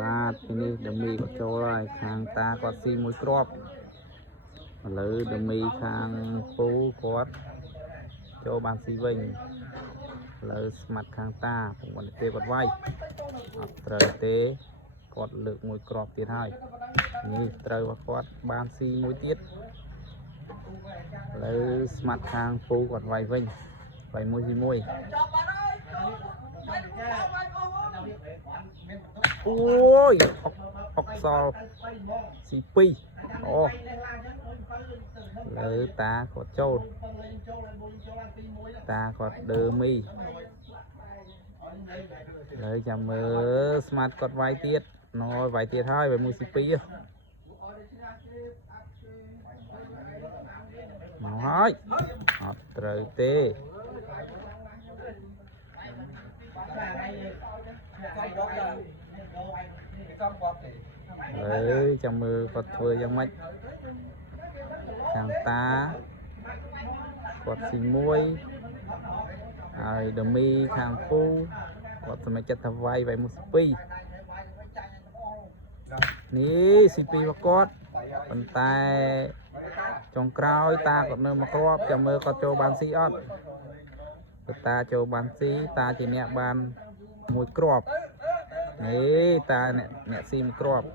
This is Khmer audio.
បាទនេះដមីក៏ចូលហើយខាងតាគាត់ស៊ីមួយគ្រាប់ឥឡូវដមីខាងពូគាត់ចូលបានស៊ីវិញឥឡូវស្មាត់ខាងតាពងទេគាត់វាយអត់ត្រូវទេគាត់លើកមួយគ្រាប់ទៀតហើយនេះត្រូវគាត់បានស៊ីមួយទៀតឥឡូវស្មាត់ខាងពូគាត់វាយវិញវាយមួយស៊ីមួយអូយអុកសល់ស៊ីពីរអូលើតាគាត់ចូលតាគាត់ដើមីលើចាំមើលស្មាតគាត់វាយទៀតណយវាយទៀតហើយវាមួយស៊ីពីរមកហើយអត់ត្រូវទេចាំមើលគាត់ធ្វើយ៉ាងម៉េចខាងតាគាត់ស៊ីមួយហើយដមីខាងពូគាត់សម្រេចចិត្តថាវាយមួយស៊ីពីរនេះស៊ីពីររបស់គាត់ប៉ុន្តែចុងក្រោយតាគាត់នៅមកគ្រាប់ចាំមើលគាត់ចូលបានស៊ីអត់តាចូលបានស៊ីតាជាអ្នកបានមួយគ្រាប់នេះតាអ្នកស៊ីមួយគ្រាប់